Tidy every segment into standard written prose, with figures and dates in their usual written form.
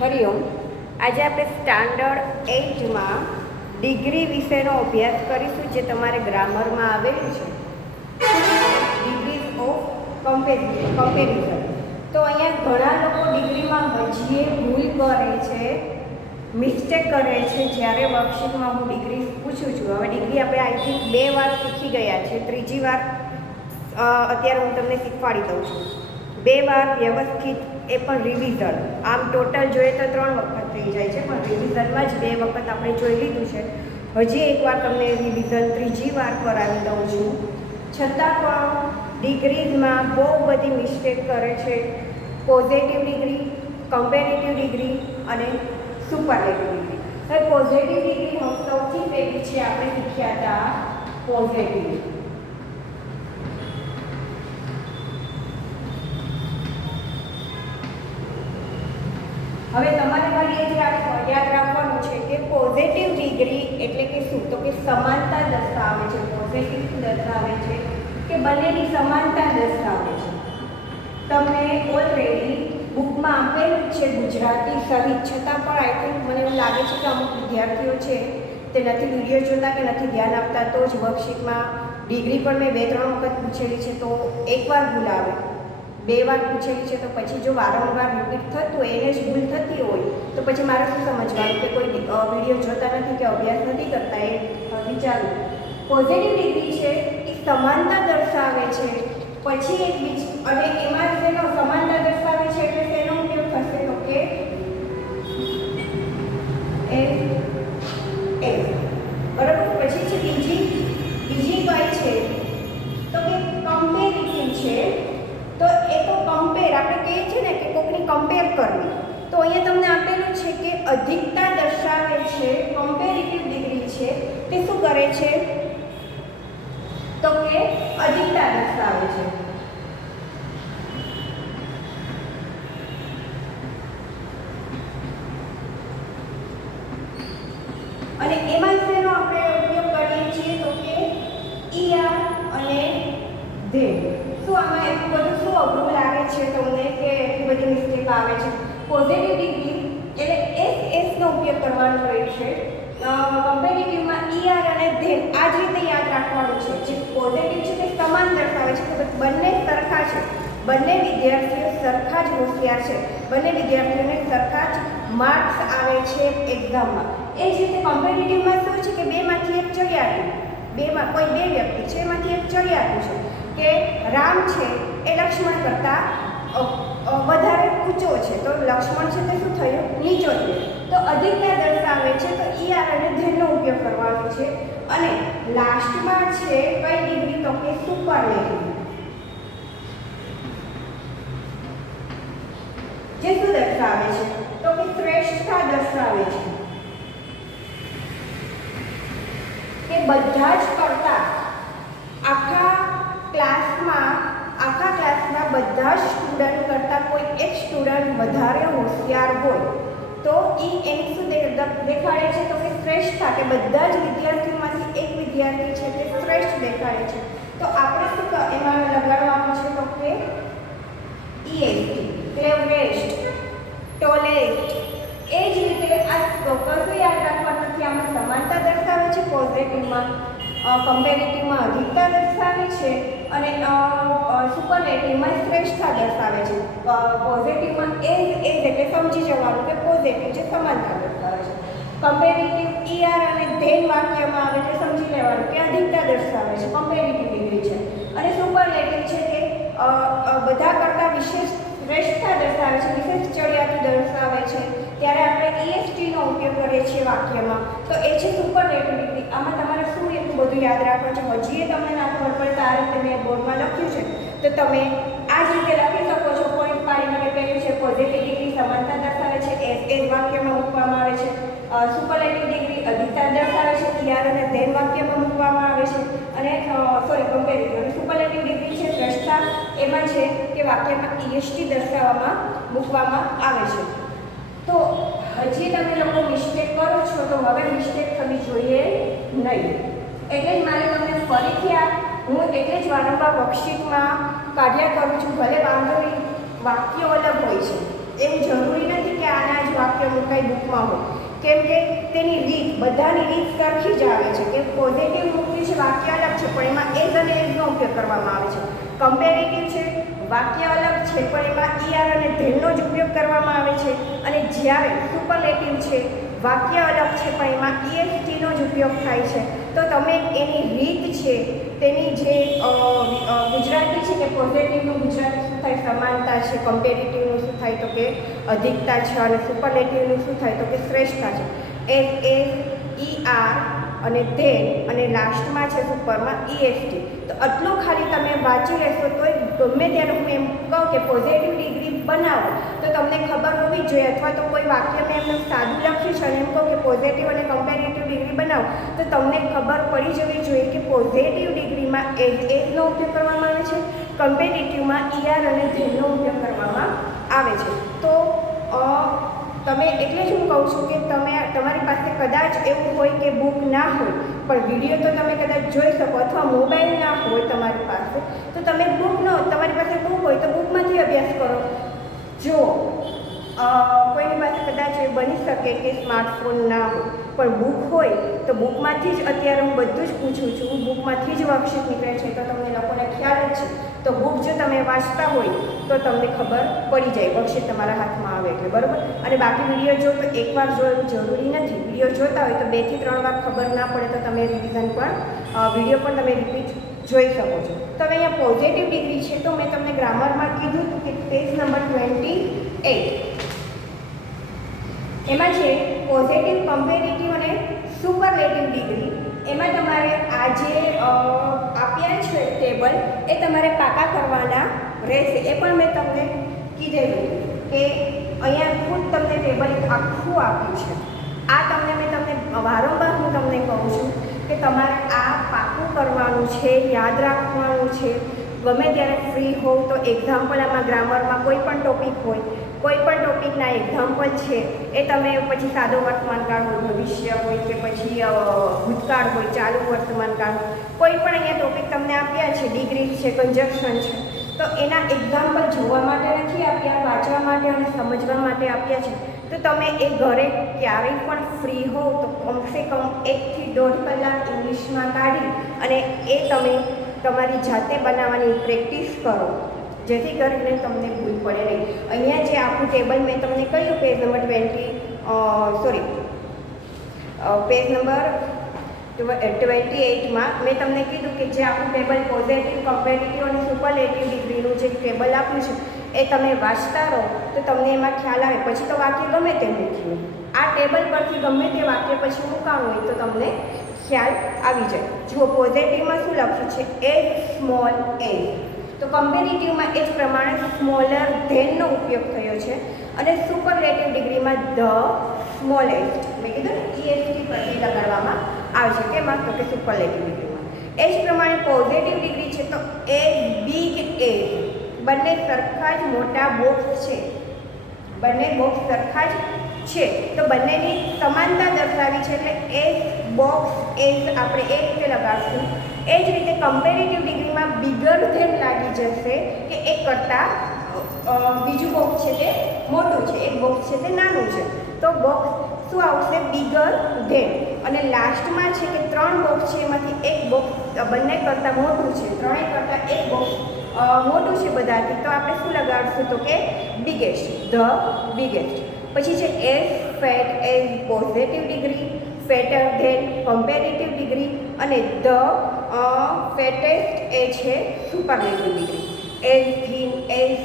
હરિઓમ. આજે આપણે standard 8માં degree વિશેનો અભ્યાસ કરીશું, જે તમારે ગ્રામરમાં આવેલું છે, ડિગ્રીઝ ઓફ કમ્પેરિઝન. તો અહીંયા ઘણા લોકો ડિગ્રીમાં હજીએ ભૂલ કરે છે, મિસ્ટેક કરે છે. જ્યારે વર્કશીટમાં હું ડિગ્રી પૂછું છું, હવે ડિગ્રી આપણે આઈ થિંક 2 વાર શીખી ગયા છે, ત્રીજી વાર અત્યારે હું તમને શીખવાડી દઉં છું. 2 વાર વ્યવસ્થિત, એ પણ રિવિઝન. આમ ટોટલ જોઈએ તો 3 વખત થઈ જાય છે, પણ રિવિઝનમાં જ 2 વખત આપણે જોઈ લીધું છે. હજી એકવાર તમને રિવિઝન ત્રીજી વાર કરાવી દઉં છું. છતાં પણ ડિગ્રીઝમાં બહુ બધી મિસ્ટેક કરે છે. પોઝિટિવ ડિગ્રી, કમ્પેરેટિવ ડિગ્રી અને સુપરલેટિવ ડિગ્રી. હવે પોઝિટિવ ડિગ્રી સૌથી પહેલી છે, આપણે શીખ્યા હતા પોઝિટિવ. હવે તમારે ખાલી એ યાદ રાખવાનું છે કે પોઝિટિવ ડિગ્રી એટલે કે શું? તો કે સમાનતા દર્શાવે છે. પોઝિટિવ દર્શાવે છે કે બંનેની સમાનતા દર્શાવે છે. તમને ઓલરેડી બુકમાં આપેલું છે ગુજરાતી સહિત, છતાં પણ આઈ થિંક મને એવું લાગે છે કે અમુક વિદ્યાર્થીઓ છે તે નથી વિડીયો જોતા કે નથી ધ્યાન આપતા, તો જ વર્કશીટમાં ડિગ્રી પણ મેં 2-3 વખત પૂછેલી છે તો એકવાર ભૂલ આવે. 2 વાર પૂછેલી છે તો પછી જો વારંવાર રિપીટ થતું હોય, એને જ ભૂલ થતી હોય, તો પછી મારે શું સમજવાનું કે કોઈ વિડીયો જોતા નથી કે અભ્યાસ નથી કરતા. એ વિચારું. પોઝિટિવ ડિગ્રી છે એ સમાનતા દર્શાવે છે, પછી એક બીજ અને એમાં જેનો સમાનતા દર્શાવે છે એટલે તેનો ઉપયોગ થશે તો કે એફ. બરાબર. પછી છે બીજી કઈ છે તો કે કમ્પેરેટિવ છે. તો એ તો કમ્પેર આપણે કહીએ છીએ ને કે કોઈકની કમ્પેર કરવી. તો અહીંયા તમને આપેલું છે કે અધિકતા દર્શાવે છે. કમ્પેરેટિવ ડિગ્રી છે તે શું કરે છે તો કે અધિકતા દર્શાવે છે. અને એમાં શેનો આપણે ઉપયોગ કરીએ છીએ તો કે ઈઆર અને ધેન. શું આમાં એટલું બધું શું અઘરું લાગે છે તમને કે એટલી બધી મિસ્ટેક આવે છે? પોઝિટિવ ડિગ્રી એટલે એસ નો ઉપયોગ કરવાનો હોય છે. કમ્પેરેટિવમાં ઈઆર અને ધેન આ જ રીતે યાદ રાખવાનું છે. જે પોઝિટિવ છે તે સમાન દર્શાવે છે કે બંને સરખા છે, બંને વિદ્યાર્થીઓ સરખા જ હોશિયાર છે, બંને વિદ્યાર્થીઓને સરખા જ માર્ક્સ આવે છે એક્ઝામમાં. એ જ રીતે કમ્પેરેટિવમાં શું છે કે 2માંથી એક ચડિયાતું, કોઈ 2 વ્યક્તિ છે, એમાંથી એક ચડિયાતું છે કે રામ છે એ લક્ષ્મણ કરતાં વધારે ઊંચો છે, તો લક્ષ્મણ છે તે શું થયું? નીચો થયો. તો અધિકતા દર્શાવે છે, તો ઈઆર અને ધેનનો ઉપયોગ કરવાનો છે. અને લાસ્ટમાં છે કઈ ડિગ્રી તો કે સુપરલેટિવ, જે શું દર્શાવે છે તો કે શ્રેષ્ઠતા દર્શાવે છે. કે બધા જ કરતા આખા ક્લાસમાં બધા જ સ્ટુડન્ટ કરતાં કોઈ એક સ્ટુડન્ટ વધારે હોશિયાર હોય તો એની શું દેખાડે છે તો કે શ્રેષ્ઠતા, કે બધા જ વિદ્યાર્થીઓમાંથી એક વિદ્યાર્થી છે તે શ્રેષ્ઠ દેખાડે છે. તો આપણે શું એમાં લગાડવાનું છે તો કે ઈએસટી, ક્લેવરેસ્ટ, ટોલેસ્ટ. એ જ રીતે આ કશું યાદ રાખવાનું નથી. આમાં સમાનતા દર્શાવે છે, પોઝિટિવમાં, કમ્પેરેટિવમાં અધિકતા દર્શાવે છે અને સુપરલેટિવમાં શ્રેષ્ઠતા દર્શાવે છે. પોઝિટિવમાં એ એટલે સમજી જવાનું કે પોઝિટિવ જે સમાનતા દર્શાવે છે. કમ્પેરેટિવ ઈઆર અને ધેન વાક્યમાં આવે એટલે સમજી લેવાનું કે અધિકતા દર્શાવે છે, કમ્પેરેટિવ ડિગ્રી છે. અને સુપરલેટિવ છે તે બધા કરતાં વિશેષ શ્રેષ્ઠતા દર્શાવે છે, વિશેષ ચડિયાતું દર્શાવે છે. ત્યારે આપણે ઈએસટીનો ઉપયોગ કરીએ છીએ વાક્યમાં, તો એ છે સુપરલેટિવ ડિગ્રી. આમાં તમારે શું એટલું બધું યાદ રાખવાનું છે? હજી તમને ના ખબર પડે આ રીતે મેં બોર્ડમાં લખ્યું છે, તો તમે આ જ રીતે લખી શકો છો. પોઈન્ટ પાડીને મેં કહ્યું છે પોઝિટિવ ડિગ્રી સમાનતા દર્શાવે છે, એ વાક્યમાં મૂકવામાં આવે છે. સુપરલેટિવ ડિગ્રી અધિકતા દર્શાવે છે, ઈઆર અને ધેન વાક્યમાં મૂકવામાં આવે છે. અને કમ્પેરેટિવ અને સુપરલેટિવ ડિગ્રી છે શ્રેષ્ઠતા, એમાં છે કે વાક્યમાં ઈએસટી દર્શાવવામાં મૂકવામાં આવે છે. તો હજી તમે લોકો મિસ્ટેક કરો છો તો હવે મિસ્ટેક થવી જોઈએ નહીં. એટલે જ મારે તમને ફરીથી હું એટલે જ વારંવાર વર્કશીટમાં કાઢ્યા કરું છું. ભલે વાંધો નહીં, વાક્યો અલગ હોય છે, એવું જરૂરી નથી કે આના જ વાક્ય કે કઈ બુકમાં હોય, કેમ કે તેની રીત બધાની રીત સરખી જ આવે છે કે પોઝિટિવ મૂકવી છે વાક્ય અલગ છે પણ એમાં એઝ અને એઝનો ઉપયોગ કરવામાં આવે છે. કમ્પેરેટિવ છે વાક્ય અલગ છે પણ એમાં ઈઆર અને ધેનનો જ ઉપયોગ કરવામાં આવે છે. અને જ્યારે સુપરલેટિવ છે વાક્ય અલગ છે પણ એમાં ઈએસટીનો જ ઉપયોગ થાય છે. તો તમે એની રીત છે તેની જે ગુજરાતી છે કે પોઝિટિવનું ગુજરાતી શું થાય સમાનતા છે, કમ્પેરેટિવનું શું થાય તો કે અધિકતા છે અને સુપરલેટિવનું શું થાય તો કે શ્રેષ્ઠતા છે. SAER અને ધેન અને લાસ્ટમાં છે સુપરમાં EST. તો આટલું ખાલી તમે વાંચી લેશો તો ગમે ત્યારે હું એમ કહું કે પોઝિટિવ ડિગ્રી બનાવો તો તમને ખબર હોવી જોઈએ, અથવા તો કોઈ વાક્ય મેં એમને સાદું લખ્યું છે અને એમ કહું કે પોઝિટિવ અને કમ્પેરેટિવ ડિગ્રી બનાવો તો તમને ખબર પડી જવી જોઈએ કે પોઝિટિવ ડિગ્રીમાં એઝનો ઉપયોગ કરવામાં આવે છે, કમ્પેરેટિવમાં ઈઆર અને ધેનનો ઉપયોગ કરવામાં આવે છે. તો તમે એટલે જ હું કહું છું કે તમારી પાસે કદાચ એવું હોય કે બુક ના હોય પણ વિડીયો તો તમે કદાચ જોઈ શકો, અથવા મોબાઈલ ના હોય તમારી પાસે તો તમે તમારી પાસે બુક હોય તો બુકમાંથી અભ્યાસ કરો. જો કોઈની પાસે કદાચ એ બની શકે કે સ્માર્ટફોન ના હોય પણ બુક હોય તો બુકમાંથી જ અત્યારે હું બધું જ પૂછું છું, બુકમાંથી જ વર્કશીટ નીકળે છે તો તમને લોકોને ખ્યાલ જ છે. તો બુક જો તમે વાંચતા હોય તો તમને ખબર પડી જાય વર્કશીટ તમારા હાથમાં આવે એટલે, બરાબર. અને બાકી વિડીયો જો તો એકવાર જો એવું જરૂરી નથી, વિડીયો જોતા હોય તો 2 થી 3 વાર ખબર ના પડે તો તમે રિવિઝન પણ વિડીયો પણ તમે રિપીટ જોઈ શકો છો. તો હવે અહીંયા પોઝિટિવ ડિગ્રી છે તો મેં તમને ગ્રામરમાં કીધું હતું કે પેજ નંબર 28 એમાં છે પોઝિટિવ, કમ્પેરેટિવ અને સુપરલેટિવ ડિગ્રી. એમાં તમારે આ જે આપ્યા છે ટેબલ એ તમારે પાકા કરવાના રહેશે. એ પણ મેં તમને કીધેલું કે અહીંયા ખુદ તમને ટેબલ આખું આપ્યું છે. આ મેં તમને વારંવાર હું તમને કહું છું કે તમારે આ પાકું કરવાનું છે, યાદ રાખવાનું છે. ગમે ત્યારે ફ્રી હોવ તો એક્ઝામ્પલ આમાં ગ્રામરમાં કોઈ પણ ટોપિક હોય, કોઈ પણ ટોપિકના એક્ઝામ્પલ છે એ તમે પછી સાદો વર્તમાનકાળ હોય, ભવિષ્ય હોય કે પછી ભૂતકાળ હોય, ચાલુ વર્તમાનકાળ હોય, કોઈ પણ અહીંયા ટોપિક તમને આપ્યા છે, ડિગ્રી છે, કન્જક્શન છે, તો એના એક્ઝામ્પલ જોવા માટે નથી આપ્યા, વાંચવા માટે અને સમજવા માટે આપ્યા છે. તો તમે એ ઘરે ક્યારેય પણ ફ્રી હોવ તો કમસે કમ 1 થી 1.5 કલાક ઇંગ્લિશમાં કાઢી અને એ તમે તમારી જાતે બનાવવાની પ્રેક્ટિસ કરો, જેથી કરીને તમને ભૂલ પડે નહીં. અહીંયા જે આખું ટેબલ મેં તમને કહ્યું પેજ નંબર 28માં મેં તમને કીધું કે જે આખું ટેબલ પોઝિટિવ, કમ્પેરેટિવ અને સુપરલેટિવ ડિગ્રીનું જે ટેબલ આપ્યું છે એ તમે વાંચતા રહો તો તમને એમાં ખ્યાલ આવે. પછી તો વાક્ય ગમે તે મૂક્યું, આ ટેબલ પરથી ગમે તે વાક્ય પછી મૂકાવું હોય તો તમને ખ્યાલ આવી જાય. જુઓ પોઝિટિવમાં શું લખ્યું છે, એઝ સ્મોલ એઝ. તો કમ્પેરેટિવમાં એ જ પ્રમાણે સ્મોલર ધેનનો ઉપયોગ થયો છે અને સુપરલેટિવ ડિગ્રીમાં ધ સ્મોલેસ્ટ મેં કીધું ને EST પરથી લગાડવામાં આવે છે. કેમાં તો કે સુપરલેટિવ ડિગ્રીમાં. એ જ પ્રમાણે પોઝિટિવ ડિગ્રી છે તો એઝ બિગ એઝ. બંને સરખા જ મોટા બોક્સ છે, બંને બોક્સ સરખા જ છે તો બંનેની સમાનતા દર્શાવી છે એટલે એઝ બોક્સ એઝ આપણે એ રીતે લગાડશું. એ જ રીતે કમ્પેરેટિવ ડિગ્રીમાં બિગર ધેન લાગી જશે કે એક કરતાં બીજું બોક્સ છે તે મોટું છે, એક બોક્સ છે તે નાનું છે. તો બોક્સ શું આવશે, બિગર ધેન. અને લાસ્ટમાં છે કે 3 બોક્સ છે એમાંથી એક બોક્સ બંને કરતાં મોટું છે, ત્રણેય કરતાં એક બોક્સ મોટું છે બધાથી, તો આપણે શું લગાડશું તો કે બિગેસ્ટ, ધ બિગેસ્ટ. પછી છે as fat as positive degree, fatter than comparative degree અને ધ ફેટેસ્ટ એ છે superlative degree. As thin as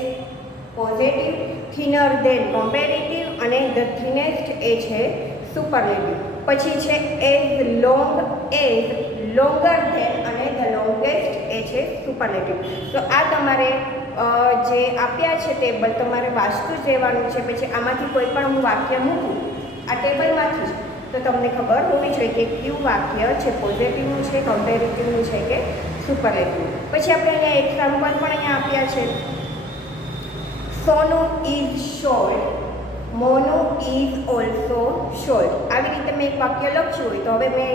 positive, thinner than comparative અને ધ થિનેસ્ટ એ છે સુપરલેટિવ. પછી છે as long as longer than અને ધ લોંગેસ્ટ એ છે સુપરલેટિવ. તો આ તમારે જે આપ્યા છે ટેબલ તમારે વાંચતું જ રહેવાનું છે. પછી આમાંથી કોઈ પણ હું વાક્ય મૂકું આ ટેબલમાંથી જ તો તમને ખબર હોવી જોઈએ કે કયું વાક્ય છે પોઝિટિવનું છે, કમ્પેરેટિવનું છે કે સુપરલેટિવ. પછી આપણે અહીંયા એક્ઝામ્પલ પણ અહીંયા આપ્યા છે. Sonu is short, Monu is also short. આવી રીતે મેં એક વાક્ય લખ્યું હોય તો હવે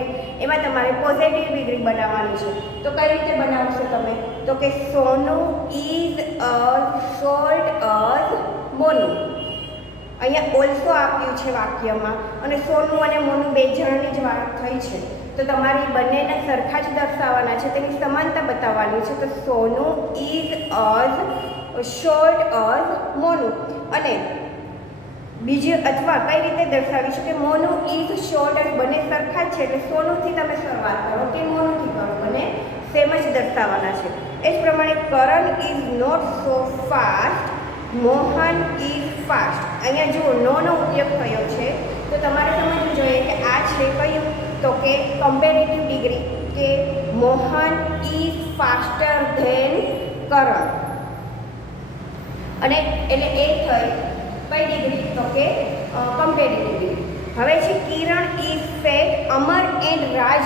એમાં તમારે પોઝિટિવ ડિગ્રી બનાવવાની છે. તો કઈ રીતે બનાવશો તમે તો કે સોનું ઇઝ અ શોર્ટ અઝ મોનું. અહીંયા ઓલ્સો આપ્યું છે વાક્યમાં અને સોનું અને મોનું બે જણની જ વાત થઈ છે, તો તમારે બંનેને સરખા જ દર્શાવવાના છે, તેની સમાનતા બતાવવાની છે. તો સોનું ઇઝ અઝ શોર્ટ અઝ મોનું. અને બીજી અથવા કઈ રીતે દર્શાવીશું કે મોનું ઇઝ શોર્ટ અને બંને સરખા જ છે, એટલે સોનુંથી તમે શરૂઆત કરો કે મોનુંથી કરો, બંને સેમ જ દર્શાવવાના છે. એ જ પ્રમાણે Karan is not so fast, Mohan is fast. અહીંયા જુઓ નોનો ઉપયોગ થયો છે, તો તમારે સમજવું જોઈએ કે આ છે કયું, તો કે કમ્પેરેટિવ ડિગ્રી, કે મોહન ઇઝ ફાસ્ટર ધેન કરણ. અને એટલે એ થઈ કઈ ડિગ્રી, તો કે કમ્પેરેટિવ ડિગ્રી. હવે છે Kiran is fat, Amar and Raj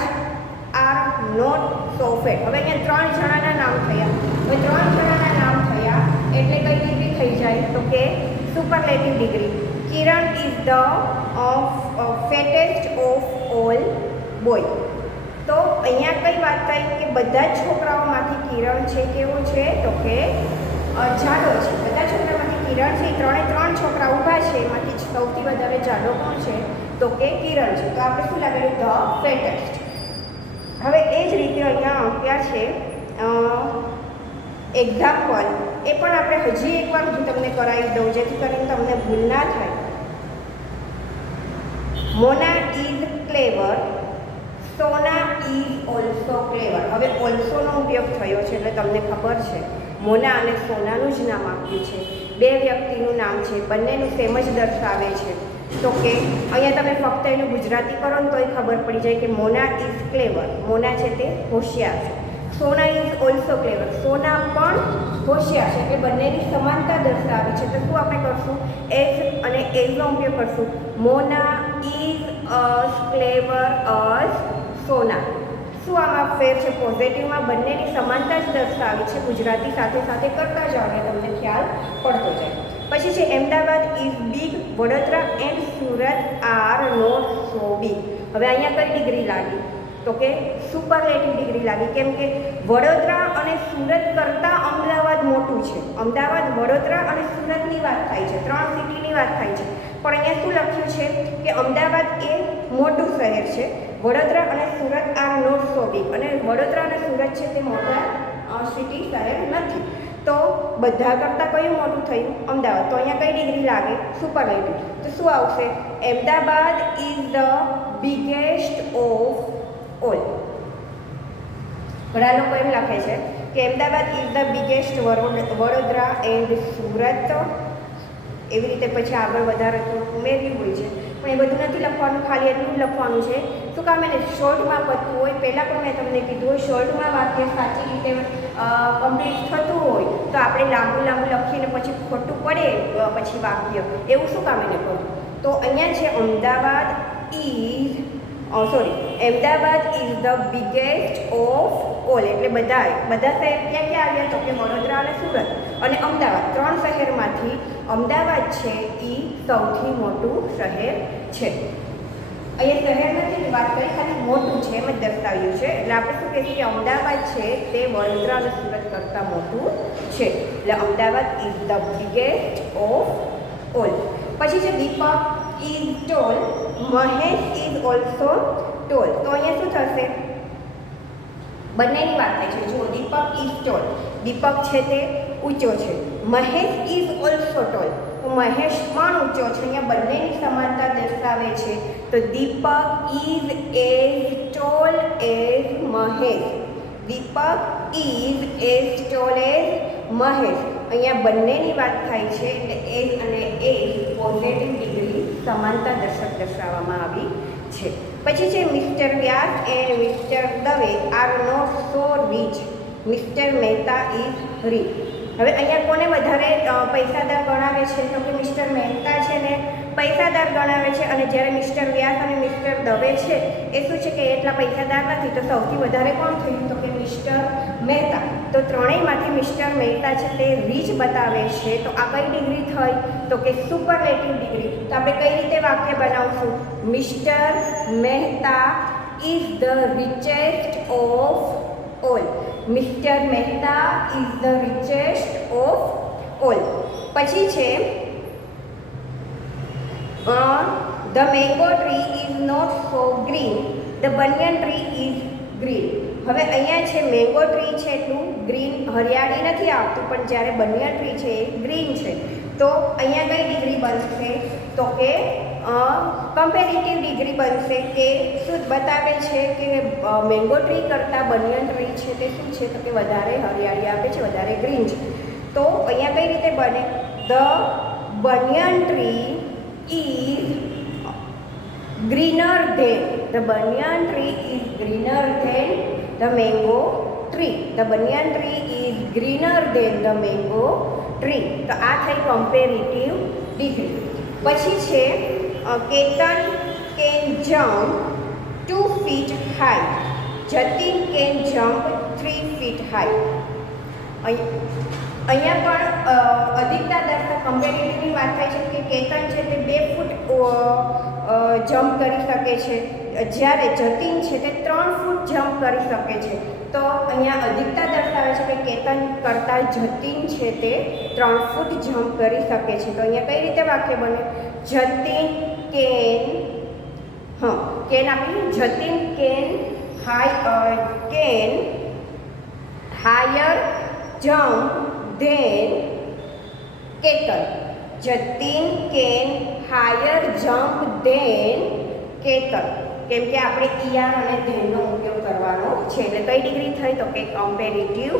are not so fat. હવે અહીંયા 3 જણાના નામ થયા. હવે 3 જણાના નામ થયા એટલે કઈ ડિગ્રી થઈ જાય, તો કે superlative degree. Kiran is the fattest of all boy. તો અહીંયા કઈ વાત થઈ કે બધા જ છોકરાઓમાંથી કિરણ છે કેવો છે, તો કે જાડો છે. બધા છોકરામાંથી કિરણ છે, 3 છોકરા ઊભા છે, એમાંથી સૌથી વધારે જાડો કોણ છે, તો કે કિરણ છે. તો આપણે શું લાગેલું, ધ ફેટેસ્ટ. હવે એ જ રીતે અહીંયા આપ્યા છે એક્ઝામ્પલ, એ પણ આપણે હજી એકવાર હું તમને કરાવી દઉં જેથી કરીને તમને ભૂલ ના થાય. Mona is clever, Sona is also clever. હવે ઓલ્સોનો ઉપયોગ થયો છે એટલે તમને ખબર છે મોના અને સોનાનું જ નામ આપ્યું છે, બે વ્યક્તિનું નામ છે, બંનેનું સેમ જ દર્શાવે છે. તો કે અહીંયા તમે ફક્ત એનું ગુજરાતી કરો ને તોય ખબર પડી જાય કે મોના ઇઝ ક્લેવર, મોના છે તે હોશિયાર છે. સોના ઇઝ ઓલ્સો ક્લેવર, સોના પણ હોશિયાર છે, એટલે બંનેની સમાનતા દર્શાવી છે. તો શું આપણે કરશું, એઝ અને એઝનો ઉપયોગ કરશું. મોના ઇઝ અઝ ક્લેવર અઝ સોના. શું આમાં ફેર છે, પોઝિટિવમાં બંનેની સમાનતા જ દર્શાવી છે. ગુજરાતી સાથે સાથે કરતા જાઓ એટલે તમને ખ્યાલ પડતો જાય. પછી છે Ahmedabad is big, Vadodara and Surat are not so big. હવે અહીંયા કઈ ડિગ્રી લાગી, તો કે સુપરલેટિવ ડિગ્રી લાગી. કેમ કે વડોદરા અને સુરત કરતાં અમદાવાદ મોટું છે. અમદાવાદ, વડોદરા અને સુરતની વાત થાય છે, 3 સિટીની વાત થાય છે. પણ અહીંયા શું લખ્યું છે કે અમદાવાદ એ મોટું શહેર છે, વડોદરા અને Surat are not so big. અને વડોદરા અને સુરત છે તે મોટા સિટી શહેર નથી. તો બધા કરતાં કયું મોટું થયું, અમદાવાદ. તો અહીંયા કઈ ડિગ્રી લાગે, સુપરલેટિવ. તો શું આવશે, Ahmedabad is the biggest of all. ઘણા લોકો એમ લખે છે કે Ahmedabad is the biggest, Vadodara and Surat, એવી રીતે પછી આગળ વધારે થોડુંક ઉમેર્યું હોય છે. પણ એ બધું નથી લખવાનું, ખાલી એટલું જ લખવાનું છે. શું કામ એને શોર્ટમાં પતવું હોય, પહેલાં પણ મેં તમને કીધું હોય શોર્ટમાં વાક્ય સાચી રીતે કમ્પ્લીટ થતું હોય તો આપણે લાંબુ લખીને પછી ખોટું પડે પછી વાક્ય, એવું શું કામ એને કરવું. તો અહીંયા છે Ahmedabad is Ahmedabad is the biggest of all. એટલે બધા શહેર ક્યાં આવ્યા, તો કે વડોદરા અને સુરત અને અમદાવાદ, 3 શહેરમાંથી અમદાવાદ છે એ સૌથી મોટું શહેર છે. અહીંયા શહેર નથી વાત કરી, ખાલી મોટું છે એમ જ દર્શાવ્યું છે. એટલે આપણે શું કહીએ કે અમદાવાદ છે તે વડોદરા અને સુરત કરતાં મોટું છે. એટલે Ahmedabad is the biggest of all. પછી છે Deepak is tall, Mahesh is also tall. તો અહીંયા શું થશે, બંનેની વાત થાય છે. જુઓ, દીપક ઇઝ ટોલ, દીપક છે તે ઊંચો છે. મહેશ ઇઝ ઓલ્સો ટોલ, તો મહેશ પણ ઊંચો છે. અહીંયા બંનેની સમાનતા દર્શાવે છે. તો Deepak is as tall as Mahesh. Deepak is as tall as Mahesh. અહીંયા બંનેની વાત થાય છે એટલે એઝ અને એઝ પોઝિટિવ ડિગ્રી સમાનતા દર્શાવવામાં આવી છે. પછી છે mister Vyas and mister Dave are not so rich, mister Mehta is rich. હવે અહીંયા કોને વધારે પૈસાદાર ગણાવે છે, તો કે મિસ્ટર મહેતા છે ને પૈસાદાર ગણાવે છે. અને જ્યારે મિસ્ટર વ્યાસ અને મિસ્ટર દવે છે એ શું છે કે એટલા પૈસાદાર નથી. તો સૌથી વધારે કોણ થયું, તો કે મિસ્ટર મહેતા. તો ત્રણેયમાંથી મિસ્ટર મહેતા છે તે રીચ બતાવે છે. તો આ કઈ ડિગ્રી થઈ, તો કે સુપરલેટિવ ડિગ્રી. તો આપણે કઈ રીતે વાક્ય બનાવશું, mister Mehta is the richest of all. Mister Mehta is the richest of all. પછી છે the mango tree is not so green, the banyan tree is green. હવે અહીંયા છે મેંગો ટ્રી છે એટલું ગ્રીન હરિયાળી નથી આવતું, પણ જ્યારે બનિયન ટ્રી છે એ ગ્રીન છે. તો અહીંયા કઈ ડિગ્રી બનશે? તો કે કમ્પેરેટિવ ડિગ્રી બનશે, કે શું બતાવે છે કે મેંગો ટ્રી કરતાં બનિયન ટ્રી છે તે શું છે? તો કે વધારે હરિયાળી આપે છે, વધારે ગ્રીન છે. તો અહીંયા કઈ રીતે બને? The banyan tree is greener than, the banyan tree is greener than the mango tree, the banyan tree is greener than the mango tree. તો આ થઈ કમ્પેરેટિવ ડિગ્રી. પછી છે Ketan can jump 2 feet high, Jatin can jump 3 feet high. અહીંયા પણ અધિકતા દર્શક કમ્પેરેટિવની વાત થાય છે કે કેતન છે તે 2 ફૂટ જમ્પ કરી શકે છે, જ્યારે જતીન છે તે 3 ફૂટ જમ્પ કરી શકે છે. તો અહીંયા અધિકતા દર્શાવે છે કે કેતન કરતાં જતીન છે તે 3 ફૂટ જમ્પ કરી શકે છે. તો અહીંયા કઈ રીતે વાક્ય બને? જતીન કેન, કેન આપી, Jatin can higher jump than Ketan. Jatin can higher jump than Ketan. કેમ કે આપણે ઈઆર અને ધેનનો ઉપયોગ કરવાનો છે. એટલે કઈ ડિગ્રી થઈ? તો કે comparative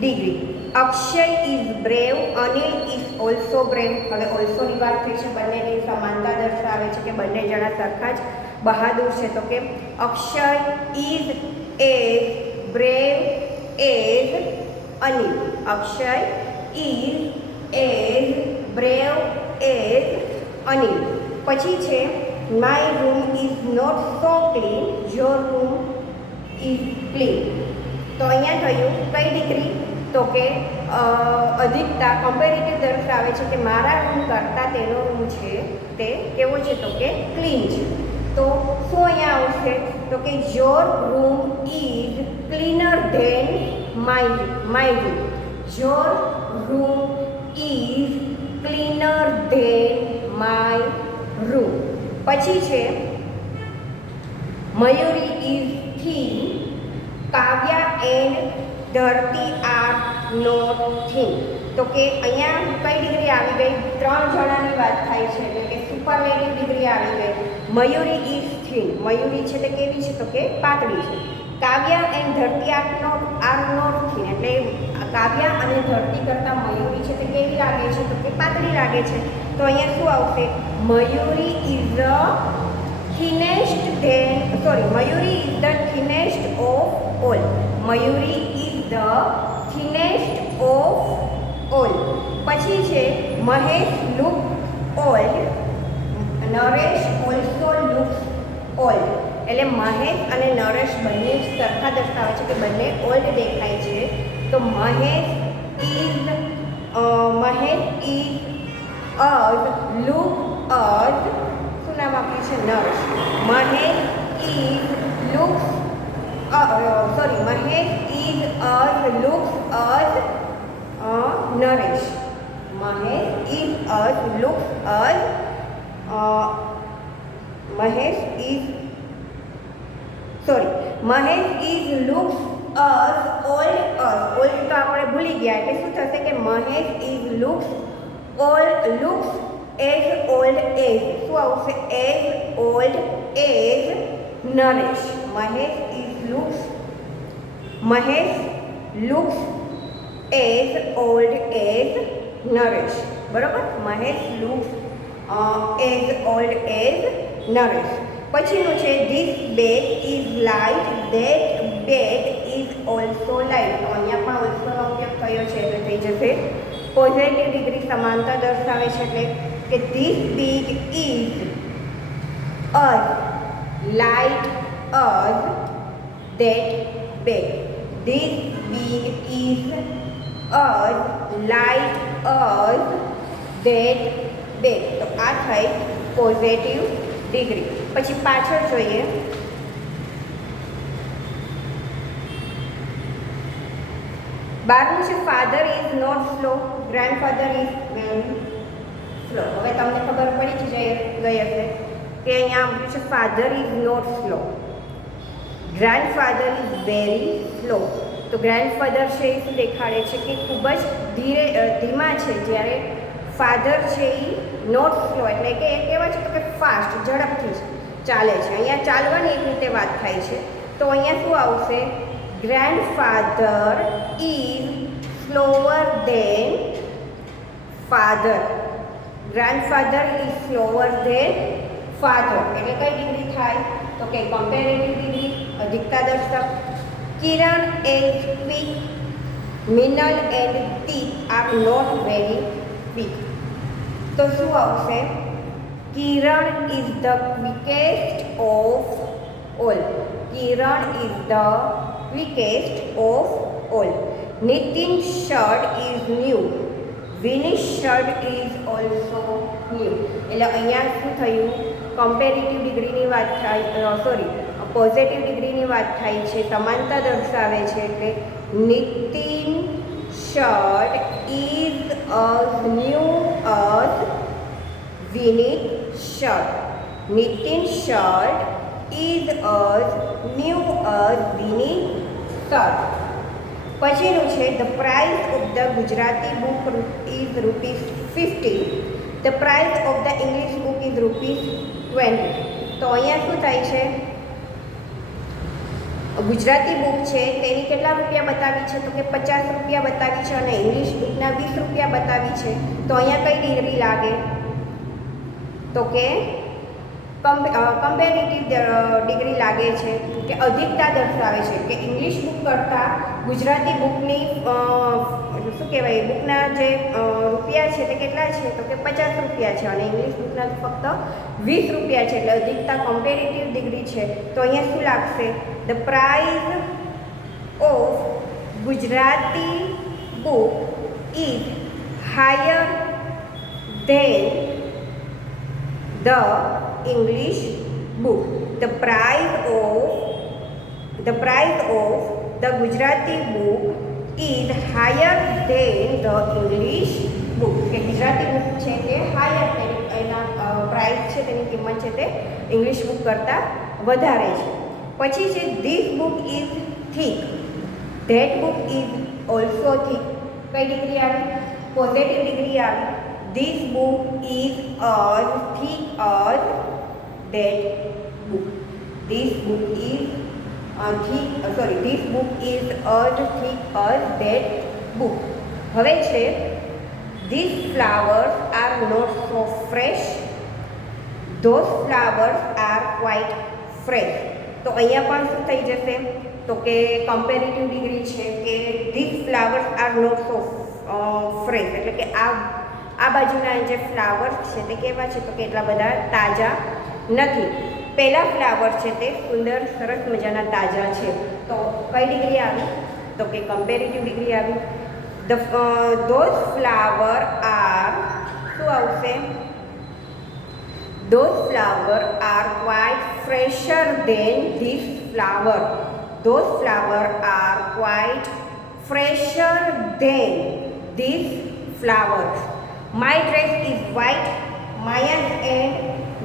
degree. Akshay is brave, Anil is also brave. હવે ઓલ્સોની વાત થઈ છે, બંનેની સમાનતા દર્શાવે છે કે બંને જણા સરખા જ બહાદુર છે. તો કે Akshay is as brave as Anil. Akshay is as brave as Anil. પછી છે my room is not so clean, your room is clean. તો અહીંયા થયું કઈ ડિગ્રી? તો કે અધિકતા કમ્પેરેટિવ દર્શાવે છે કે મારા રૂમ કરતાં તેનો રૂમ છે તે કેવો છે? તો કે ક્લીન છે. તો શું અહીંયા આવશે? તો કે your room is cleaner than my room. Your room is cleaner than my room. પછી છે Mayuri is thin, Kavya and Dharti are not thin. તો કે અહીંયા કઈ ડિગ્રી આવી ગઈ? 3 જણાની વાત થાય છે, એટલે કે સુપરલેટિવ ડિગ્રી આવી ગઈ. મયુરી ઇઝ થીન, મયુરી છે તે કેવી છે? તો કે પાતળી છે. કાવ્યા and Dharti are not thin, એટલે કાવ્યા અને ધરતી કરતાં મયુરી છે તે કેવી લાગે છે? તો કે પાતળી લાગે છે. તો અહીંયા શું આવશે? Mayuri is Mayuri is the thinnest of all. Mayuri is the thinnest of all. પછી છે Mahesh look old, Naresh also looks old. એટલે મહેશ અને નરેશ બંને સરખા દર્શાવે છે કે બંને ઓલ્ડ દેખાય છે. તો Mahesh is as look as, શું નામ આપ્યું છે? Naresh. Mahesh is looks Mahesh is as looks as Naresh. Mahesh is as looks as Mahesh is looks as old as. Old તો આપણે ભૂલી ગયા, એટલે શું થશે કે Mahesh is looks as old as. શું આવશે? As old as Naresh. Mahesh looks as old as Naresh. બરોબર? Mahesh looks as old as Naresh. પછીનું છે this bag is light, that bag is also light. તો અહીંયા પણ ઓલ્સોનો ઉપયોગ થયો છે એટલે થઈ જશે પોઝિટિવ ડિગ્રી. સમાનતા દર્શાવે છે એટલે કે this bag is as light as that bag. This bag is as light as that bag. તો આ થઈ પોઝિટિવ ડિગ્રી. પછી પાછળ જોઈએ, 12 છે father is not slow, grandfather is very slow. હવે તમને ખબર પડી જ જાય ગઈ હશે કે અહીંયા આપ્યું છે father is not slow, grandfather is very slow. તો ગ્રાન્ડફાધર છે એ શું દેખાડે છે કે ખૂબ જ ધીમા છે, જ્યારે ફાધર છે એ નોટ સ્લો એટલે કે એ કહેવાય છે તો કે ફાસ્ટ, ઝડપથી ચાલે છે. અહીંયા ચાલવાની એક રીતે વાત થાય છે, તો અહીંયા શું આવશે? Grandfather is slower than father. Grandfather is slower than father એટલે કઈ ડિગ્રી થાય? તો કે કમ્પેરેટિવ ડિગ્રી, અધિકતા દર્શક. Kiran and quick, Minal and ટીક આર નોટ વેરી ક્વિક. તો શું આવશે? Kiran is the quickest of all. Kiran is the quickest of all. Nitin shirt is new, Vinish shirt is also new. એટલે અહીંયા શું થયું? કમ્પેરેટિવ ડિગ્રીની વાત થાય, પોઝિટિવ ડિગ્રીની વાત થાય છે, સમાનતા દર્શાવે છે. એટલે Nitin shirt is as new as Vinish shirt. Nitin shirt is as new as Vinish shirt. પછીનું છે the price of the Gujarati book is ₹50. The price of the English book is ₹20. તો અહીંયા શું થાય છે? ગુજરાતી બુક છે તેની કેટલા રૂપિયા બતાવી છે? તો કે ₹50 બતાવી છે, અને ઇંગ્લિશ બુકના ₹20 બતાવી છે. તો અહીંયા કઈ ડિગ્રી લાગે? તો કે કમ્પેરેટિવ ડિગ્રી લાગે છે, કે અધિકતા દર્શાવે છે કે ઇંગ્લિશ બુક કરતાં ગુજરાતી બુકની શું કહેવાય, બુકના જે રૂપિયા છે તે કેટલા છે? તો કે ₹50 છે, અને ઇંગ્લિશ બુકના ફક્ત ₹20 છે. એટલે અધિકતા કમ્પેરેટિવ ડિગ્રી છે. તો અહીંયા શું લાગશે? The price of Gujarati book is higher than the English book. The price of the Gujarati book is higher than the English book. કે ગુજરાતી બુક છે તે હાયર, એના પ્રાઇસ છે તેની કિંમત છે તે ઇંગ્લિશ બુક કરતાં વધારે છે. પછી છે this book is thick, that book is also thick. કઈ ડિગ્રી આવી? પોઝિટિવ ડિગ્રી આવી. This book is as thick as that book. This book is this book is as thick as that book. હવે છે these flowers are not so fresh. Those flowers are quite fresh. તો અહીંયા પણ શું થઈ જશે? તો કે કમ્પેરેટિવ ડિગ્રી છે કે these flowers are not so fresh એટલે કે આ બાજુના જે ફ્લાવર્સ છે તે કેવા છે? તો કે એટલા બધા તાજા નથી. પહેલા ફ્લાવર છે તે સુંદર સરસ મજાના તાજા છે. તો કઈ ડિગ્રી આવી? તો કે કમ્પેરેટિવ ડિગ્રી આવી. ધોઝ ફ્લાવર આર શું આવશે? Those flower are quite fresher than this flower. Those flower are quite fresher than this flowers. My dress is white. Maya's and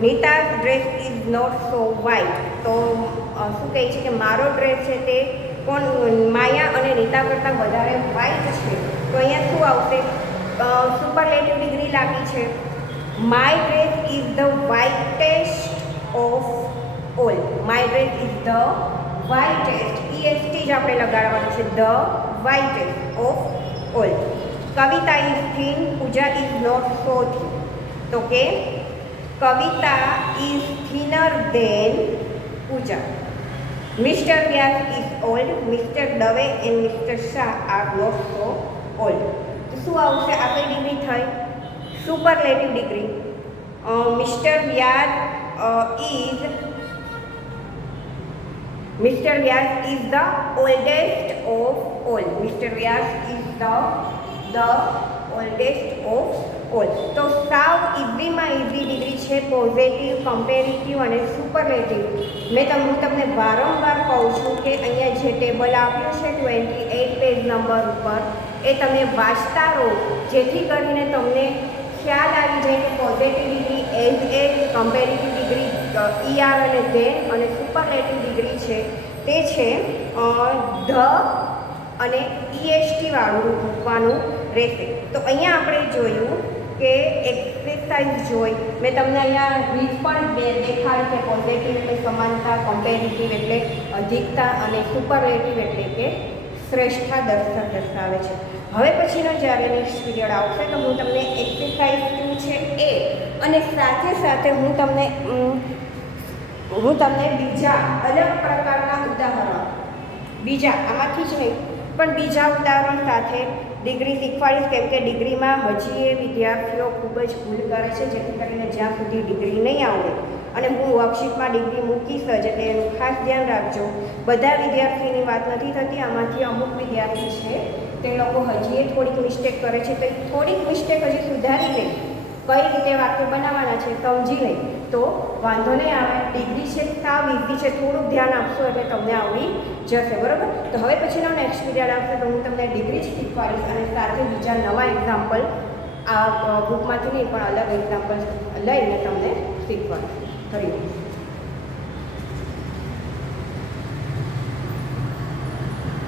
Nita's dress is not so white. તો શું કહે છે કે મારો dress છે તે માયા અને નીતા કરતાં વધારે વ્હાઇટ છે. તો અહીંયા શું આવશે? સુપરલેટિવ ડિગ્રી લાગી છે. My dress is the whitest of all. My dress is the whitest, EST જ આપણે લગાડવાનું છે, the whitest of all. Kavita is thin, Pooja is not so thin. તો કે Kavita is thinner than Pooja. Mister Vyas is old. Mister Dave and mister Shah are not so old. તો શું આવશે? આ કઈ ડિગ્રી થઈ? Superlative degree. Mister Vyas is the oldest of all. Mister Vyas is the oldest of all. તો સાવ ઇઝીમાં ઇઝી ડિગ્રી છે પોઝિટિવ, કમ્પેરેટિવ અને સુપરલેટિવ. હું તમને વારંવાર કહું છું કે અહીંયા જે ટેબલ આપ્યું છે 28 પેજ નંબર ઉપર એ તમે વાંચતા રહો, જેથી કરીને તમને ખ્યાલ આવી જાય કે positive degree as a comparative degree ER અને ધેન અને સુપરલેટિવ ડિગ્રી છે તે છે ધ અને EST વાળું મૂકવાનું રહેશે. તો અહીંયા આપણે જોયું કે એક્સરસાઇઝ જોઈ, મેં તમને અહીંયા રીત પણ દેખાડી કે પોઝિટિવ એટલે સમાનતા, કમ્પેરેટિવ એટલે અધિકતા અને સુપરલેટિવ એટલે કે શ્રેષ્ઠતા દર્શાવે છે. હવે પછીનો જ્યારે નેક્સ્ટ પીરિયડ આવશે તો હું તમને એક્સરસાઇઝ શું છે એ અને સાથે સાથે હું તમને બીજા અલગ પ્રકારના ઉદાહરણો, બીજા આમાંથી જ નહીં પણ બીજા ઉદાહરણ સાથે ડિગ્રી શીખવાડીશ. કેમ કે ડિગ્રીમાં હજી એ વિદ્યાર્થીઓ ખૂબ જ ભૂલ કરે છે, જેથી કરીને જ્યાં સુધી ડિગ્રી નહીં આવડે અને હું વર્કશીટમાં ડિગ્રી મૂકીશ જ એટલે એનું ખાસ ધ્યાન રાખજો. બધા વિદ્યાર્થીની વાત નથી થતી, આમાંથી અમુક વિદ્યાર્થી છે તે લોકો હજી એ થોડીક મિસ્ટેક કરે છે. તો થોડીક મિસ્ટેક હજી સુધારી લઈ, કઈ રીતે વાક્ય બનાવવાના છે સમજી લઈ તો વાંધો નહીં આવે. ડિગ્રી છે સાવ ઇઝી છે, થોડુંક ધ્યાન આપશો એટલે તમને આવડી જશે, બરાબર. તો હવે પછીનો નેક્સ્ટ પીરિયડ આવશે તો હું તમને ડિગ્રી જ શીખવાડીશ અને સાથે બીજા નવા એક્ઝામ્પલ આ બુકમાંથી નહીં પણ અલગ એક્ઝામ્પલ લઈને તમને શીખવાડીશ. હરિઓમ.